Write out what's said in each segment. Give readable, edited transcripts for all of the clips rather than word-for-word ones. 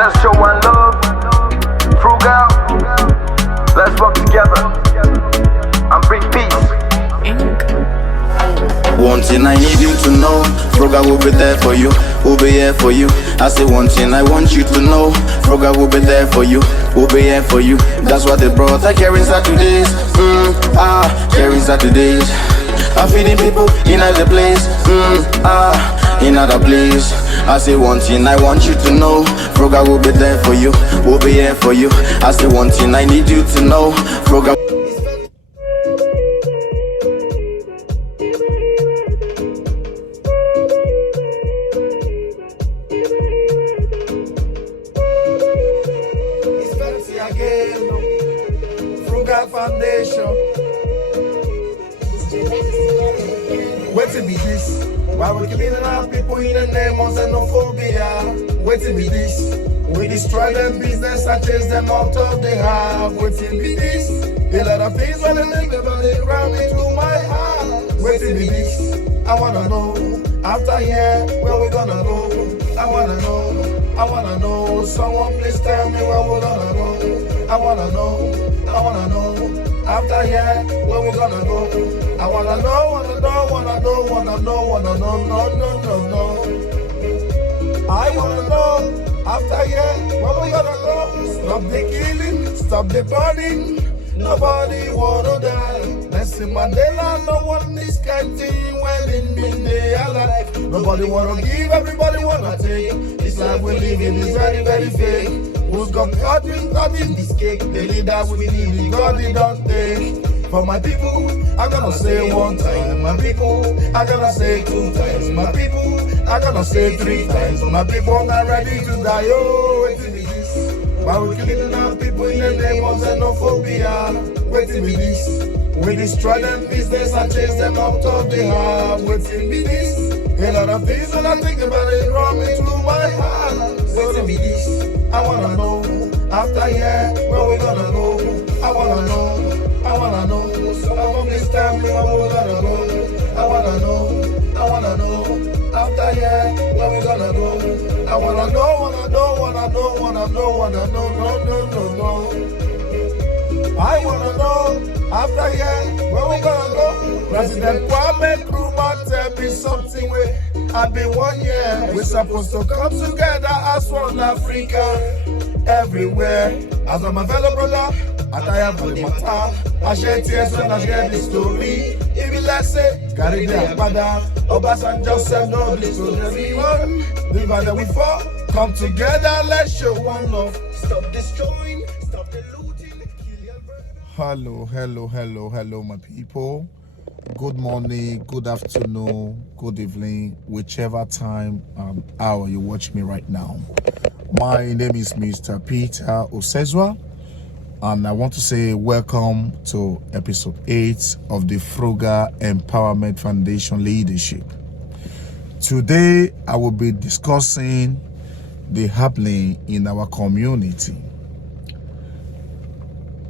let's show one love. Frugal, let's work together and bring peace. One thing I need you to know, Frugal will be there for you, will be here for you. I say one thing I want you to know, Frugal will be there for you, will be here for you. That's what they brought, like caring Saturdays, caring Saturdays. I'm feeding people in other place, in other place. I say one thing I want you to know, Frugal will be there for you, will be here for you. I say one thing I need you to know, Frugal. Frugal Foundation. Waiting be this. Why we killing our people in the name of xenophobia? Waiting be this. We destroy them business and chase them out of the heart. Waiting be this. A lot of things when they think about it ram into my heart. Waiting be this. I wanna know. After here, where we gonna go? I wanna know. Someone please tell me where we gonna go. I wanna know. After here, where we gonna go? I wanna know. I wanna know. After here, where we gonna go? Stop the killing, stop the burning. Nobody wanna die. Nelson Mandela, no one is getting when in they alive. Nobody wanna give, everybody wanna take. This life we live in is very, very fake. Who's got God in this cake? The leader we need, God they don't take. For my people, I'm gonna say one time. My people, I'm gonna say two times. My people, I'm gonna say three times. My people not ready to die. Oh, waiting be this. Why we killing our people in the name of xenophobia? Waiting be this. We destroy them business and chase them out of the heart. Waiting be this. A lot of things when I think about it run me through my heart. Waiting be this. I wanna know. After here, where we gonna go? I wanna know. Someone please tell me where we gonna go. I wanna know. After here, where we gonna go? I wanna know. I wanna know. After here, where we gonna go? President Kwame Nkrumah tell me something where I've been 1 year. We're supposed to come together as one Africa. Everywhere, as I'm a fellow brother, I tire for the matter. I share tears when I share this story. If you like say, carry their father, Obasanjo said no, this to everyone. The matter we fall, come together, let's show one love. Stop destroying, stop the looting, kill your brother. Hello, my people. Good morning, good afternoon, good evening, whichever time and hour you watch me right now. My name is Mr. Peter Osezwa, and I want to say welcome to episode 8 of the Frugal Empowerment Foundation Leadership. Today, I will be discussing the happening in our community,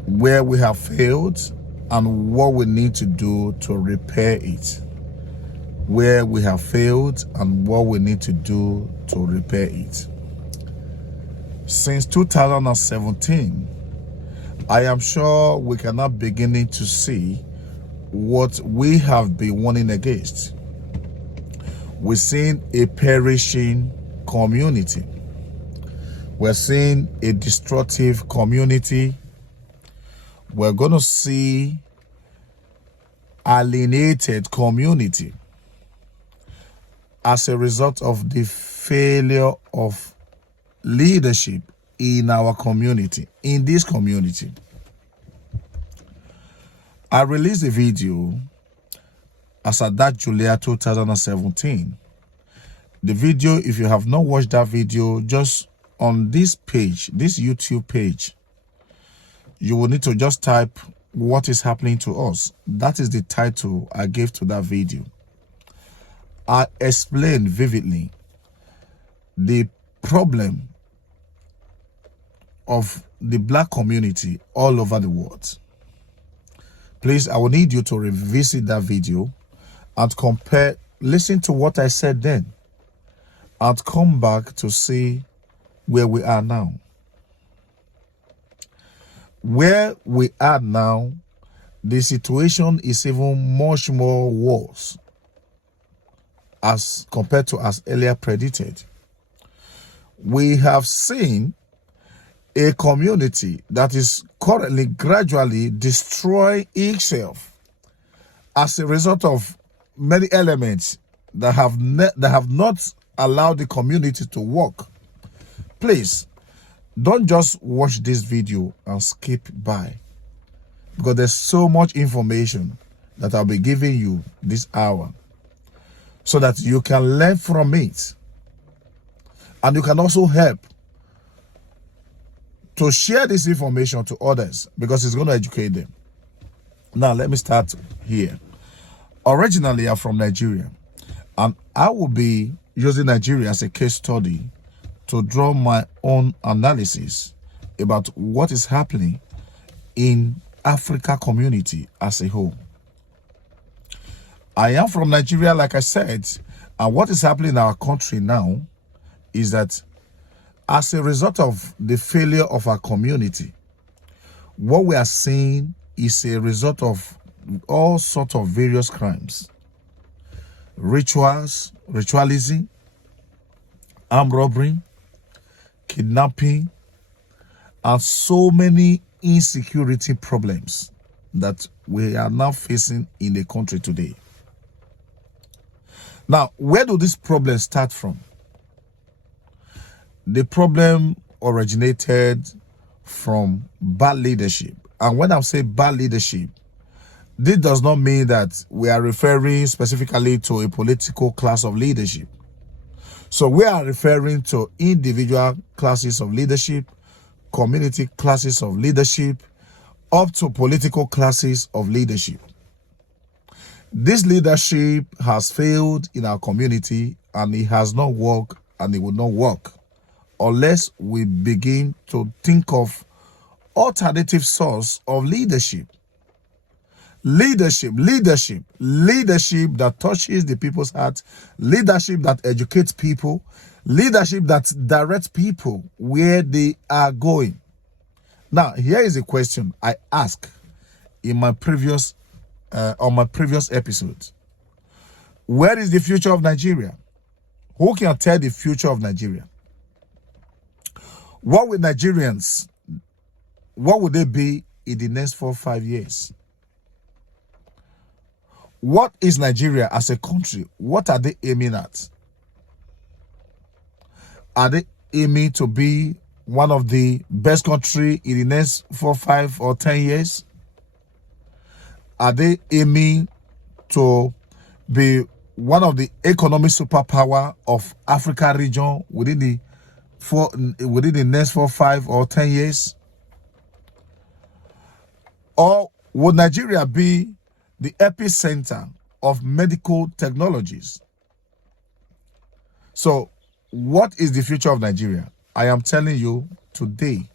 where we have failed and what we need to do to repair it. Where we have failed and what we need to do to repair it. Since 2017, I am sure we cannot beginning to see what we have been warning against. We're seeing a perishing community. We're seeing a destructive community. We're going to see alienated community as a result of the failure of leadership in our community, in this community. I released a video as at that July 2017. The video, if you have not watched that video, just on this page, this YouTube page, you will need to just type what is happening to us. That is the title I gave to that video. I explained vividly the problem of the black community all over the world. Please, I will need you to revisit that video and compare, listen to what I said then, and come back to see where we are now. Where we are now, the situation is even much more worse as compared to as earlier predicted. We have seen a community that is currently gradually destroying itself as a result of many elements that have not allowed the community to work. Please don't just watch this video and skip by, because there's so much information that I'll be giving you this hour so that you can learn from it, and you can also help to share this information to others, because it's going to educate them. Now, let me start here. Originally, I'm from Nigeria, and I will be using Nigeria as a case study to draw my own analysis about what is happening in Africa community as a whole. I am from Nigeria, like I said, and what is happening in our country now is that as a result of the failure of our community, what we are seeing is a result of all sorts of various crimes, ritualism, armed robbery, kidnapping, and so many insecurity problems that we are now facing in the country today. Now, where do these problems start from? The problem originated from bad leadership. And when I say bad leadership, this does not mean that we are referring specifically to a political class of leadership. So we are referring to individual classes of leadership, community classes of leadership, up to political classes of leadership. This leadership has failed in our community, and it has not worked, and it will not work unless we begin to think of alternative source of leadership. Leadership that touches the people's heart, leadership that educates people, leadership that directs people where they are going. Now, here is a question I asked in my previous on my previous episodes. Where is the future of Nigeria? Who can tell the future of Nigeria? What would they be in the next 4 or 5 years? What is Nigeria as a country? What are they aiming at? Are they aiming to be one of the best country in the next 4, 5, or 10 years? Are they aiming to be one of the economic superpower of Africa region within the next 4, 5, or 10 years? Or would Nigeria be the epicenter of medical technologies? So, what is the future of Nigeria? I am telling you today,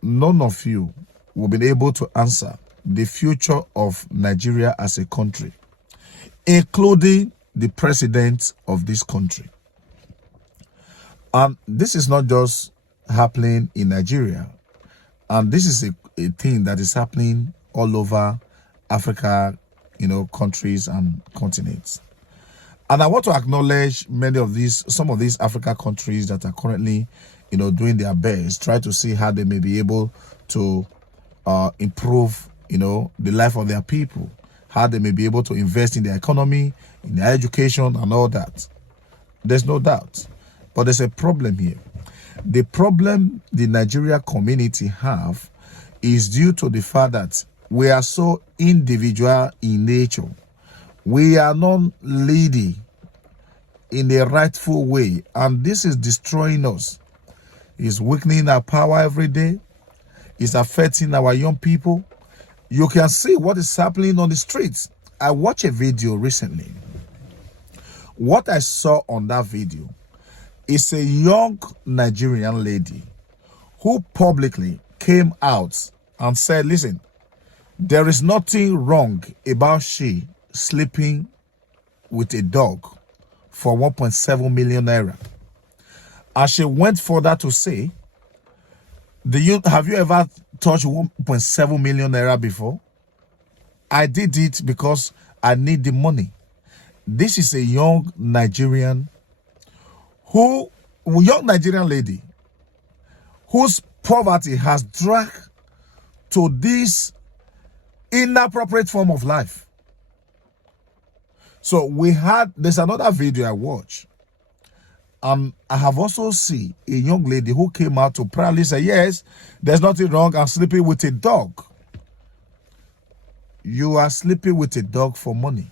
none of you will be able to answer the future of Nigeria as a country, including the president of this country. And this is not just happening in Nigeria, and this is a thing that is happening all over Africa, countries and continents. And I want to acknowledge some of these Africa countries that are currently, doing their best, try to see how they may be able to improve, the life of their people, how they may be able to invest in their economy, in their education, and all that. There's no doubt. But there's a problem here. The problem the Nigeria community have is due to the fact that we are so individual in nature. We are not leading in a rightful way, and this is destroying us. It's weakening our power every day. It's affecting our young people. You can see what is happening on the streets. I watched a video recently. What I saw on that video is a young Nigerian lady who publicly came out and said, listen, there is nothing wrong about she sleeping with a dog for 1.7 million naira. And she went further to say, have you ever touched 1.7 million naira before? I did it because I need the money. This is a young Nigerian lady whose poverty has dragged to this inappropriate form of life. So there's another video I watched. I have also seen a young lady who came out to proudly say, yes, there's nothing wrong. I'm sleeping with a dog. You are sleeping with a dog for money.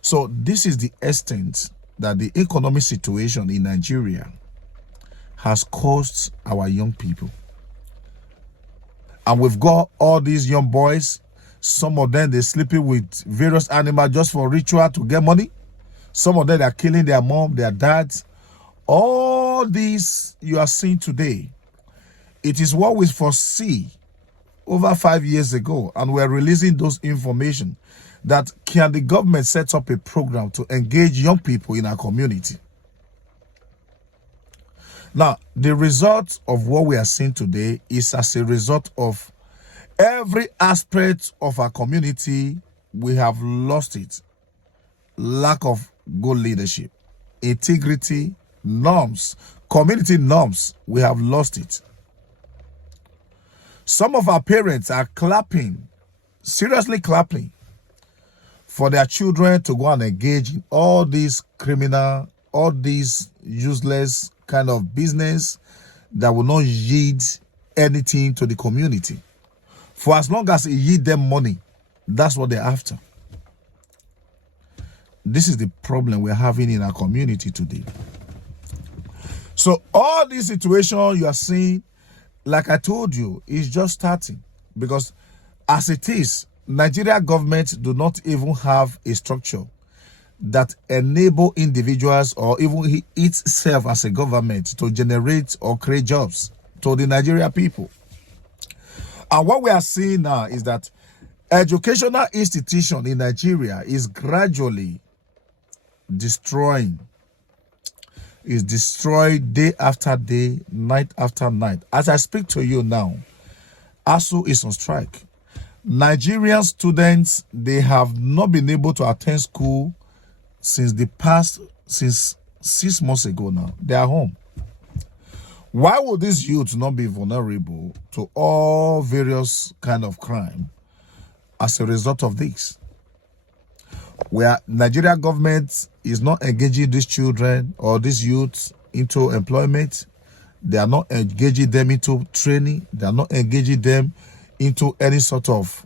So this is the extent that the economic situation in Nigeria has caused our young people. And we've got all these young boys. Some of them, they're sleeping with various animals just for ritual to get money. Some of them are killing their mom, their dads. All these you are seeing today, it is what we foresee over 5 years ago, and we're releasing those information that can the government set up a program to engage young people in our community. Now, the result of what we are seeing today is as a result of every aspect of our community. We have lost it. Lack of good leadership, integrity, norms, community norms. We have lost it. Some of our parents are clapping, seriously clapping, for their children to go and engage in all these criminal, all these useless kind of business that will not yield anything to the community. For as long as it yield them money, that's what they're after. This is the problem we're having in our community today. So all this situation you are seeing, like I told you, is just starting, because as it is, Nigeria government do not even have a structure that enable individuals or even itself as a government to generate or create jobs to the Nigeria people. And what we are seeing now is that educational institution in Nigeria is gradually destroyed day after day, night after night. As I speak to you now, ASU is on strike. Nigerian students, they have not been able to attend school since 6 months ago now. They are home. Why would these youths not be vulnerable to all various kind of crime as a result of this? Where Nigeria government is not engaging these children or these youths into employment, they are not engaging them into training, they are not engaging them into any sort of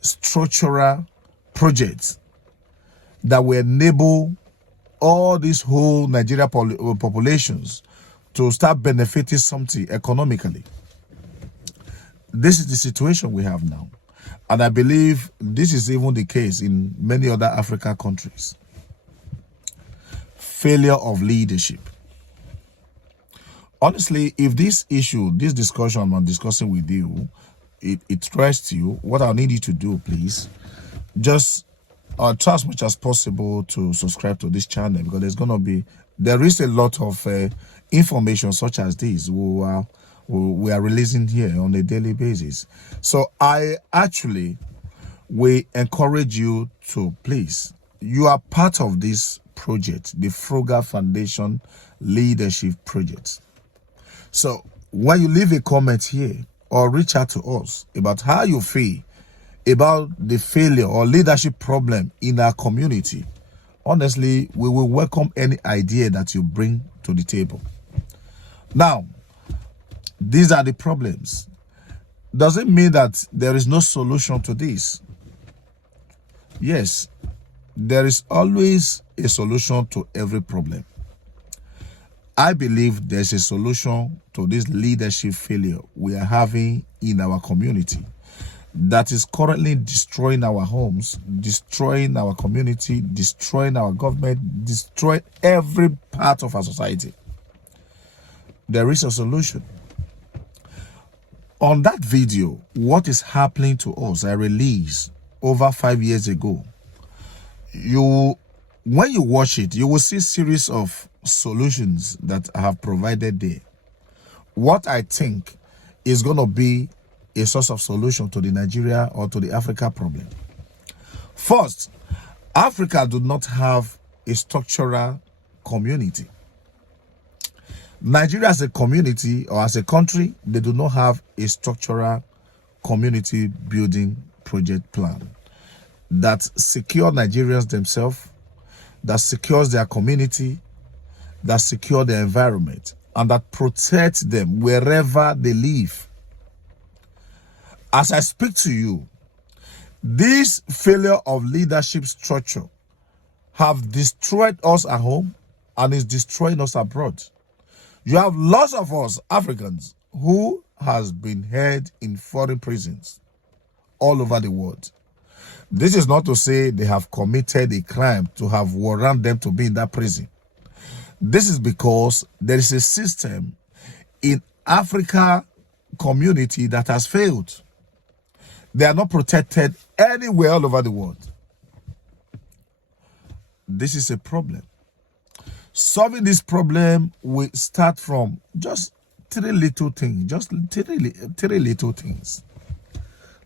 structural projects that will enable all these whole Nigeria populations to start benefiting something economically. This is the situation we have now. And I believe this is even the case in many other African countries. Failure of leadership. Honestly, if this issue, this discussion I'm discussing with you, it interests you, what I need you to do, please, just try as much as possible to subscribe to this channel, because there is a lot of information such as this we are releasing here on a daily basis. So we encourage you to please, you are part of this project, the Frugal Foundation Leadership Project. So when you leave a comment here or reach out to us about how you feel about the failure or leadership problem in our community, honestly, we will welcome any idea that you bring to the table. Now, these are the problems. Does it mean that there is no solution to this? Yes, there is always a solution to every problem. I believe there's a solution to this leadership failure we are having in our community that is currently destroying our homes, destroying our community, destroying our government, destroying every part of our society. There is a solution. On that video, what is happening to us, I released over 5 years ago. When you watch it, you will see a series of solutions that I have provided there. What I think is going to be a source of solution to the Nigeria or to the Africa problem. First, Africa do not have a structural community. Nigeria as a community or as a country, they do not have a structural community building project plan that secure Nigerians themselves, that secures their community, that secure their environment, and that protects them wherever they live. As I speak to you, this failure of leadership structure have destroyed us at home and is destroying us abroad. You have lots of us Africans who has been held in foreign prisons all over the world. This is not to say they have committed a crime to have warrant them to be in that prison. This is because there is a system in Africa community that has failed. They are not protected anywhere all over the world. This is a problem. Solving this problem will start from just three little things. Just three little things.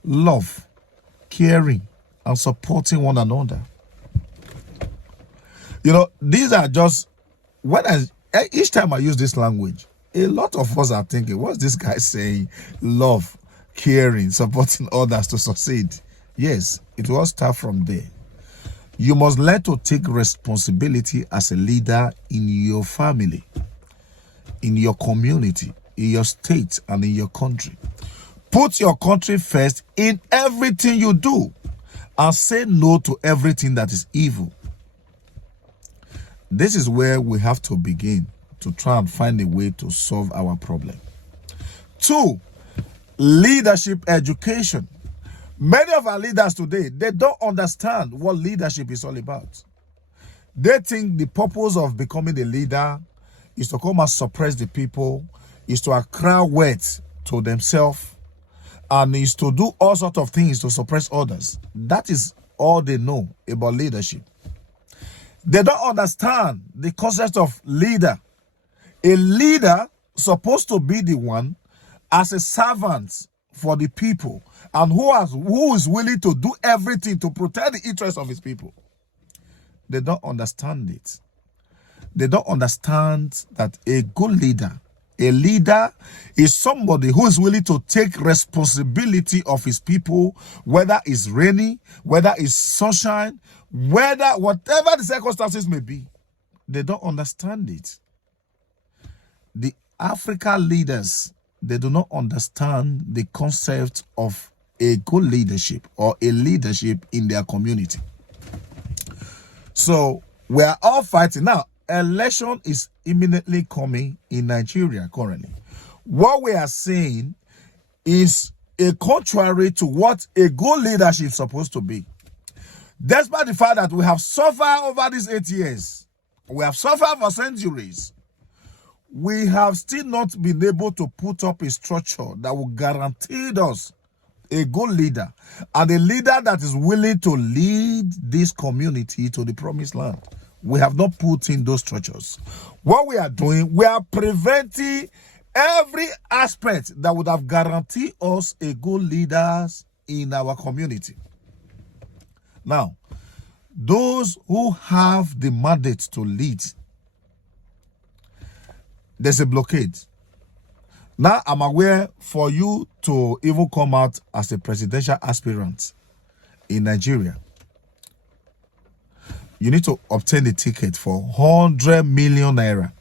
Love, caring, and supporting one another. You know, these are just, each time I use this language, a lot of us are thinking, what's this guy saying? Love, caring, supporting others to succeed. Yes, it will start from there. You must learn to take responsibility as a leader in your family, in your community, in your state, and in your country. Put your country first in everything you do and say no to everything that is evil. This is where we have to begin to try and find a way to solve our problem. 2, leadership education. Many of our leaders today, they don't understand what leadership is all about. They think the purpose of becoming a leader is to come and suppress the people, is to acquire wealth to themselves, and is to do all sorts of things to suppress others. That is all they know about leadership. They don't understand the concept of leader. A leader supposed to be the one as a servant for the people, and who is willing to do everything to protect the interests of his people. They don't understand it. They don't understand that a good leader, a leader is somebody who is willing to take responsibility of his people, whether it's rainy, whether it's sunshine, whatever the circumstances may be. They don't understand it. The African leaders, they do not understand the concept of a good leadership or a leadership in their community. So we are all fighting. Now, election is imminently coming in Nigeria currently. What we are saying is a contrary to what a good leadership is supposed to be. Despite the fact that we have suffered over these 8 years, we have suffered for centuries, we have still not been able to put up a structure that will guarantee us a good leader and a leader that is willing to lead this community to the promised land. We have not put in those structures. What we are doing, we are preventing every aspect that would have guaranteed us a good leaders in our community. Now, those who have the mandate to lead, there's a blockade. Now, I'm aware for you to even come out as a presidential aspirant in Nigeria, you need to obtain a ticket for 100 million naira.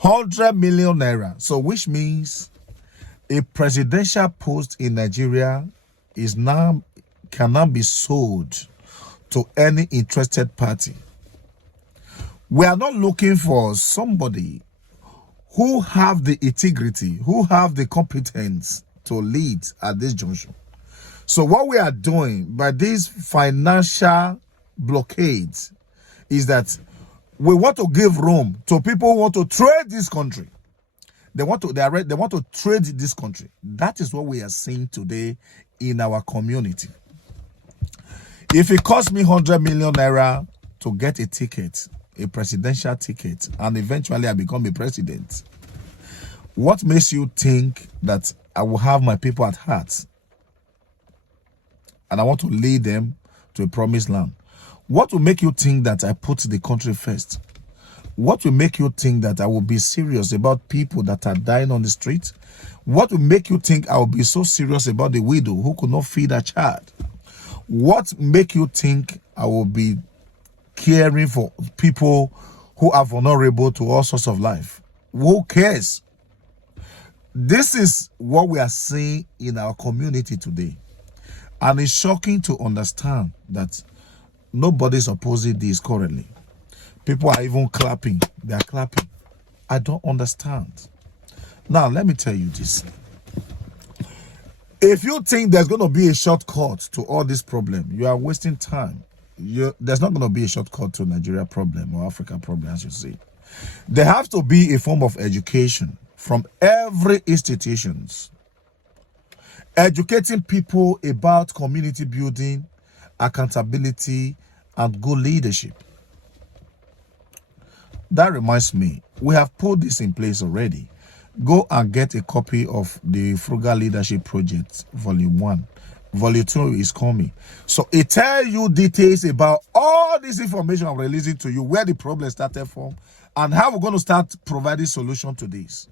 100 million naira. So, which means a presidential post in Nigeria cannot be sold to any interested party. We are not looking for somebody who have the integrity, who have the competence to lead at this junction. So what we are doing by these financial blockades is that we want to give room to people who want to trade this country. They want to trade this country. That is what we are seeing today in our community. If it costs me 100 million naira to get a ticket a presidential ticket and eventually I become a president, what makes you think that I will have my people at heart and I want to lead them to a promised land? What will make you think that I put the country first? What will make you think that I will be serious about people that are dying on the street? What will make you think I will be so serious about the widow who could not feed her child? What make you think I will be caring for people who are vulnerable to all sorts of life? Who cares? This is what we are seeing in our community today. And it's shocking to understand that nobody's opposing this currently. People are even clapping. They are clapping. I don't understand. Now, let me tell you this. If you think there's going to be a shortcut to all this problem, you are wasting time. There's not going to be a shortcut to Nigeria problem or Africa problem, as you see. There has to be a form of education from every institutions, educating people about community building, accountability, and good leadership. That reminds me, we have put this in place already. Go and get a copy of the Frugal Leadership Project, Volume 1. Volume 2 is coming. So it tells you details about all this information I'm releasing to you, where the problem started from, and how we're going to start providing solution to this.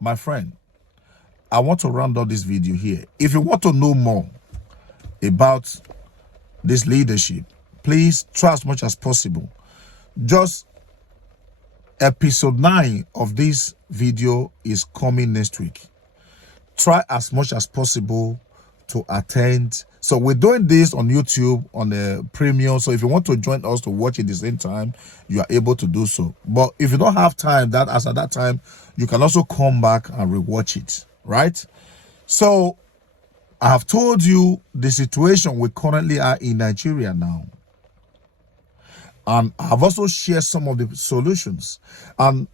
My friend, I want to round up this video here. If you want to know more about this leadership, please try as much as possible. Just episode 9 of this video is coming next week. Try as much as possible to attend. So we're doing this on YouTube on the premium. So if you want to join us to watch it at the same time, you are able to do so. But if you don't have time, at that time, you can also come back and rewatch it, right? So I have told you the situation we currently are in Nigeria now. And I've also shared some of the solutions. And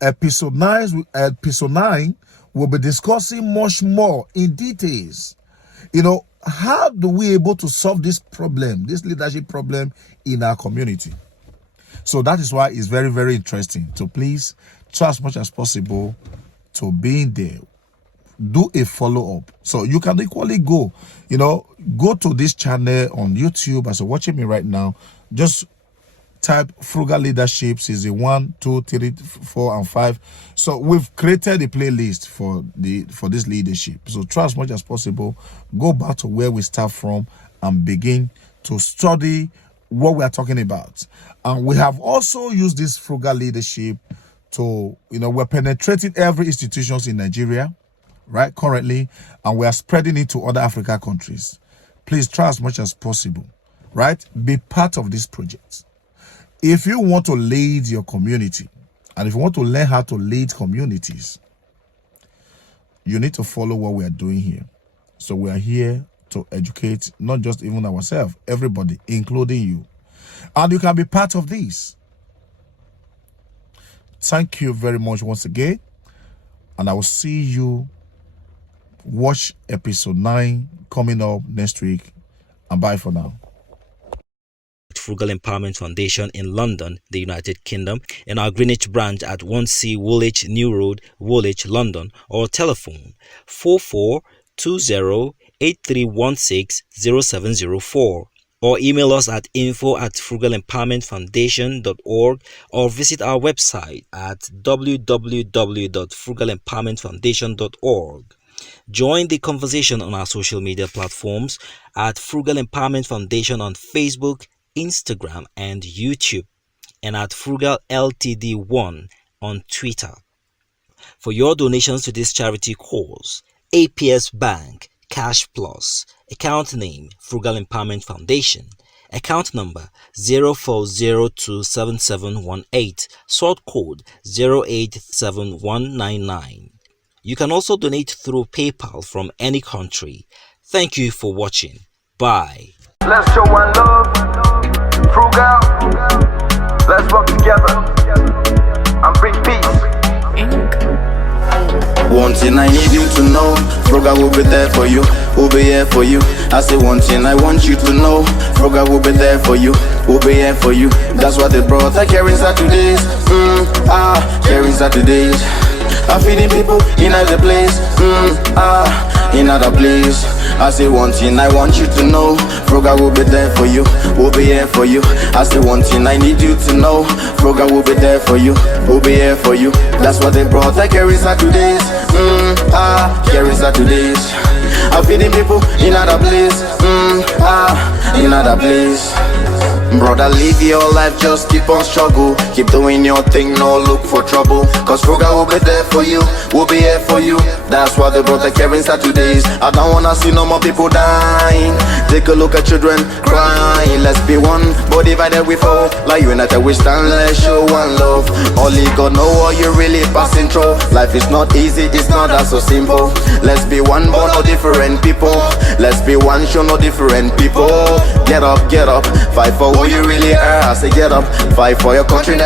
episode 9 will be discussing much more in details. You know, how do we able to solve this problem, this leadership problem in our community? So that is why it's very, very interesting. So please try as much as possible to be in there. Do a follow-up. So you can equally go to this channel on YouTube as you're watching me right now. Just type Frugal Leadership season 1, 2, 3, 4, and 5. So we've created a playlist for this leadership. So try as much as possible, go back to where we start from and begin to study what we are talking about. And we have also used this Frugal Leadership to, we're penetrating every institutions in Nigeria, right, currently, and we are spreading it to other African countries. Please try as much as possible, right? Be part of this project. If you want to lead your community, and if you want to learn how to lead communities, you need to follow what we are doing here. So we are here to educate, not just even ourselves, everybody, including you. And you can be part of this. Thank you very much once again. And I will see you. Watch episode 9 coming up next week. And bye for now. Frugal Empowerment Foundation in London, the United Kingdom, in our Greenwich branch at 1C Woolwich New Road, Woolwich, London, or telephone 4420-8316-0704, or email us at info@frugalempowermentfoundation.org, or visit our website at www.frugalempowermentfoundation.org. Join the conversation on our social media platforms at Frugal Empowerment Foundation on Facebook, Instagram, and YouTube, and at Frugal LTD1 on Twitter. For your donations to this charity cause, APS Bank, Cash Plus, account name Frugal Empowerment Foundation, account number 04027718, sort code 087199. You can also donate through PayPal from any country. Thank you for watching. Bye. Let's show one love. Frugal. Let's work together and bring peace. one thing I need you to know, Frugal will be there for you, will be here for you. I say one thing I want you to know, Frugal will be there for you, will be here for you. That's what they brought, I caring Saturdays, caring Saturdays. I'm feeding people in other place, in other place. I say one thing I want you to know, Frugal will be there for you, will be here for you. I say one thing I need you to know, Frugal will be there for you, will be here for you. That's what they brought, I carry Saturdays, carry Saturdays. I'm feeding people in other place, in other place. Brother, live your life, just keep on struggle. Keep doing your thing, no look for trouble. Cause Frugal will be there for you, will be here for you. That's why they brought the caring Saturdays. I don't wanna see no more people dying. Take a look at children crying. Let's be one, but divided we fall. Like united we stand, let's show one love. Only God know what you're really passing through. Life is not easy, it's not that so simple. Let's be one, but no different people. Let's be one, show no different people. Get up, fight for who you really are. I say get up, fight for your country.